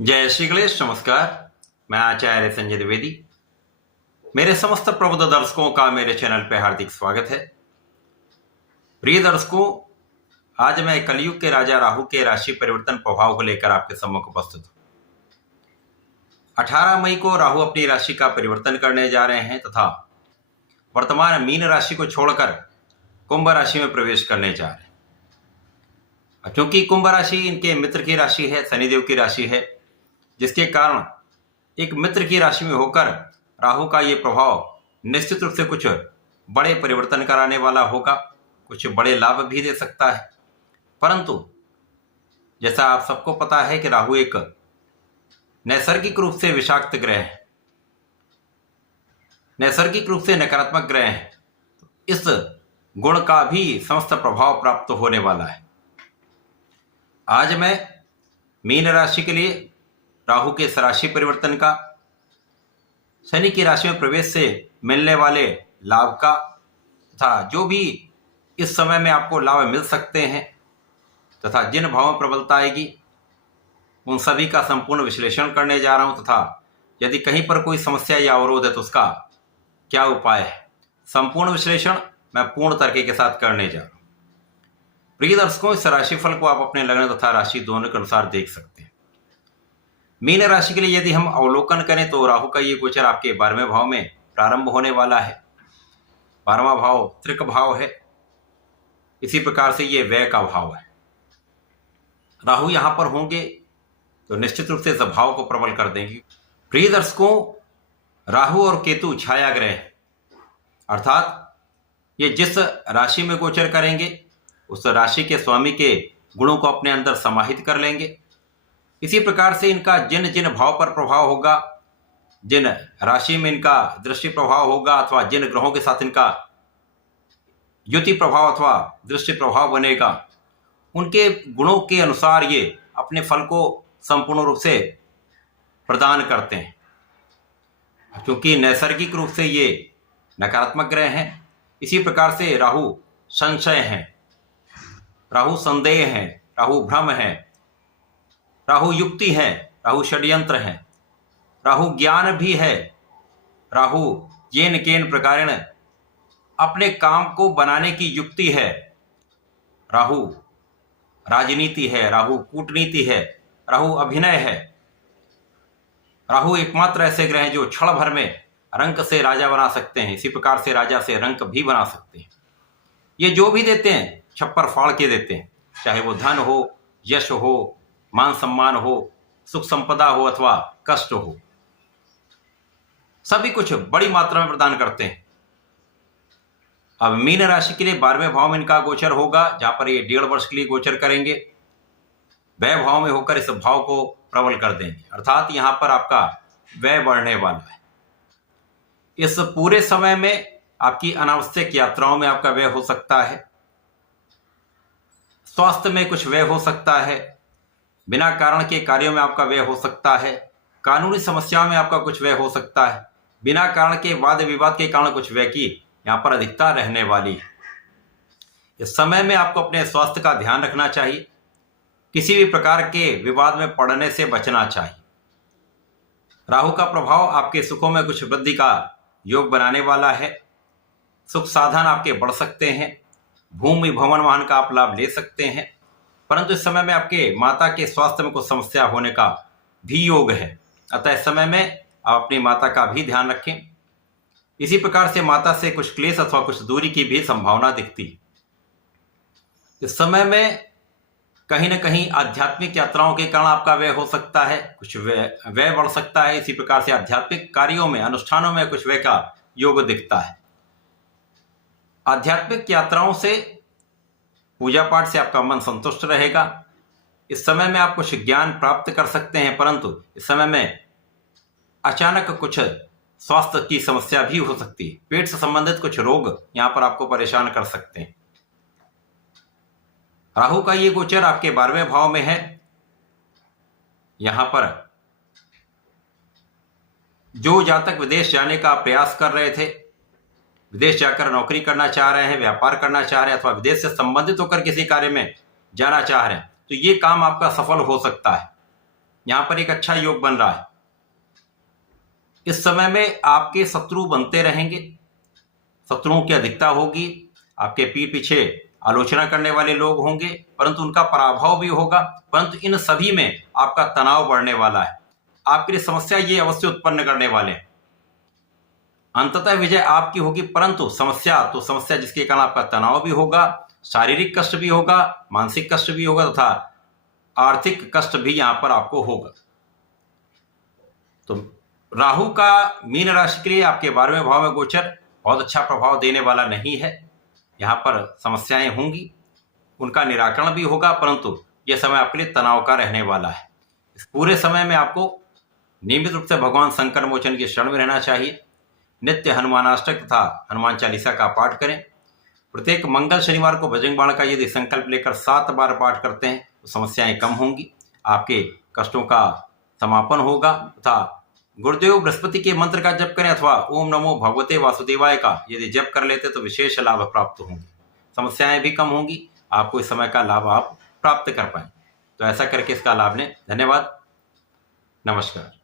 जय श्री गणेश। नमस्कार, मैं आचार्य संजय द्विवेदी। मेरे समस्त प्रबुद्ध दर्शकों का मेरे चैनल पर हार्दिक स्वागत है। प्रिय दर्शकों, आज मैं कलयुग के राजा राहु के राशि परिवर्तन प्रभाव को लेकर आपके सम्मुख उपस्थित हूं। 18 मई को राहु अपनी राशि का परिवर्तन करने जा रहे हैं तथा वर्तमान मीन राशि को छोड़कर कुंभ राशि में प्रवेश करने जा रहे हैं। क्योंकि कुंभ राशि इनके मित्र की राशि है, शनिदेव की राशि है, जिसके कारण एक मित्र की राशि में होकर राहु का ये प्रभाव निश्चित रूप से कुछ बड़े परिवर्तन कराने वाला होगा, कुछ बड़े लाभ भी दे सकता है। परंतु जैसा आप सबको पता है कि राहु एक नैसर्गिक रूप से विषाक्त ग्रह है, नैसर्गिक रूप से नकारात्मक ग्रह है। इस गुण का भी समस्त प्रभाव प्राप्त होने वाला है। आज मैं मीन राशि के लिए राहु के राशि परिवर्तन का, शनि की राशि में प्रवेश से मिलने वाले लाभ का तथा जो भी इस समय में आपको लाभ मिल सकते हैं तथा जिन भावों में प्रबलता आएगी उन सभी का संपूर्ण विश्लेषण करने जा रहा हूं तथा यदि कहीं पर कोई समस्या या अवरोध है तो उसका क्या उपाय है, संपूर्ण विश्लेषण मैं पूर्ण तरीके के साथ करने जा रहा हूं। प्रिय दर्शकों, इस राशिफल को आप अपने लग्न तथा राशि दोनों के अनुसार देख सकते हैं। मीन राशि के लिए यदि हम अवलोकन करें तो राहु का ये गोचर आपके 12वें भाव में प्रारंभ होने वाला है। 12वां भाव त्रिक भाव है, इसी प्रकार से ये व्यय का भाव है। राहु यहां पर होंगे तो निश्चित रूप से इस भाव को प्रबल कर देंगे। प्रिय दर्शकों, राहु और केतु छाया ग्रह, अर्थात ये जिस राशि में गोचर करेंगे उस राशि के स्वामी के गुणों को अपने अंदर समाहित कर लेंगे। इसी प्रकार से इनका जिन जिन भाव पर प्रभाव होगा, जिन राशि में इनका दृष्टि प्रभाव होगा अथवा जिन ग्रहों के साथ इनका युति प्रभाव अथवा दृष्टि प्रभाव बनेगा, उनके गुणों के अनुसार ये अपने फल को संपूर्ण रूप से प्रदान करते हैं। क्योंकि नैसर्गिक रूप से ये नकारात्मक ग्रह हैं, इसी प्रकार से राहु संशय हैं, राहु संदेह हैं, राहु भ्रम हैं, राहु युक्ति है, राहु षड्यंत्र है, राहु ज्ञान भी है, राहु येन केन प्रकारेण अपने काम को बनाने की युक्ति है, राहु राजनीति है, राहु कूटनीति है, राहु अभिनय है। राहु एकमात्र ऐसे ग्रह हैं जो क्षण भर में रंक से राजा बना सकते हैं, इसी प्रकार से राजा से रंक भी बना सकते हैं। ये जो भी देते हैं छप्पर फाड़ के देते हैं, चाहे वो धन हो, यश हो, मान सम्मान हो, सुख संपदा हो अथवा कष्ट हो, सभी कुछ बड़ी मात्रा में प्रदान करते हैं। अब मीन राशि के लिए 12वें भाव में इनका गोचर होगा, जहां पर ये 1.5 वर्ष के लिए गोचर करेंगे। व्यय भाव में होकर इस भाव को प्रबल कर देंगे, अर्थात यहां पर आपका व्यय बढ़ने वाला है। इस पूरे समय में आपकी अनावश्यक यात्राओं में आपका व्यय हो सकता है, स्वास्थ्य में कुछ व्यय हो सकता है, बिना कारण के कार्यों में आपका व्यय हो सकता है, कानूनी समस्याओं में आपका कुछ व्यय हो सकता है, बिना कारण के वाद विवाद के कारण कुछ व्यय की यहाँ पर अधिकता रहने वाली है। इस समय में आपको अपने स्वास्थ्य का ध्यान रखना चाहिए, किसी भी प्रकार के विवाद में पड़ने से बचना चाहिए। राहु का प्रभाव आपके सुखों में कुछ वृद्धि का योग बनाने वाला है, सुख साधन आपके बढ़ सकते हैं, भूमि भवन वाहन का आप लाभ ले सकते हैं। परंतु इस समय में आपके माता के स्वास्थ्य में कुछ समस्या होने का भी योग है, अतः इस समय में आप अपनी माता का भी ध्यान रखें। इसी प्रकार से माता से कुछ क्लेश अथवा कुछ दूरी की भी संभावना दिखती है। इस समय में कहीं न कहीं आध्यात्मिक यात्राओं के कारण आपका व्यय हो सकता है, कुछ व्यय बढ़ सकता है। इसी प्रकार से आध्यात्मिक कार्यों में, अनुष्ठानों में कुछ व्यय का योग दिखता है। आध्यात्मिक यात्राओं से, पूजा पाठ से आपका मन संतुष्ट रहेगा। इस समय में आप कुछ ज्ञान प्राप्त कर सकते हैं, परंतु इस समय में अचानक कुछ स्वास्थ्य की समस्या भी हो सकती है। पेट से संबंधित कुछ रोग यहां पर आपको परेशान कर सकते हैं। राहु का ये गोचर आपके 12वें भाव में है। यहां पर जो जातक विदेश जाने का प्रयास कर रहे थे, विदेश जाकर नौकरी करना चाह रहे हैं, व्यापार करना चाह रहे हैं अथवा विदेश से संबंधित होकर किसी कार्य में जाना चाह रहे हैं, तो ये काम आपका सफल हो सकता है। यहाँ पर एक अच्छा योग बन रहा है। इस समय में आपके शत्रु बनते रहेंगे, शत्रुओं की अधिकता होगी, आपके पीठ पीछे आलोचना करने वाले लोग होंगे, परंतु उनका पराभव भी होगा। परंतु इन सभी में आपका तनाव बढ़ने वाला है, आपके लिए समस्या ये अवश्य उत्पन्न करने वाले हैं। अंततः विजय आपकी होगी, परंतु समस्या जिसके कारण आपका तनाव भी होगा, शारीरिक कष्ट भी होगा, मानसिक कष्ट भी होगा तथा आर्थिक कष्ट भी यहां पर आपको होगा। तो राहु का मीन राशि के लिए आपके 12वें भाव में गोचर बहुत अच्छा प्रभाव देने वाला नहीं है। यहाँ पर समस्याएं होंगी, उनका निराकरण भी होगा, परंतु यह समय आपके लिए तनाव का रहने वाला है। इस पूरे समय में आपको नियमित रूप से भगवान संकट मोचन की शरण में रहना चाहिए। नित्य हनुमानाष्टक तथा हनुमान चालीसा का पाठ करें। प्रत्येक मंगल शनिवार को बजरंग बाण का यदि संकल्प लेकर 7 बार पाठ करते हैं तो समस्याएं कम होंगी, आपके कष्टों का समापन होगा। तथा गुरुदेव बृहस्पति के मंत्र का जप करें अथवा ओम नमो भगवते वासुदेवाय का यदि जप कर लेते तो विशेष लाभ प्राप्त होंगे, समस्याएं भी कम होंगी, आपको इस समय का लाभ आप प्राप्त कर पाएं। तो ऐसा करके इसका लाभ लें। धन्यवाद, नमस्कार।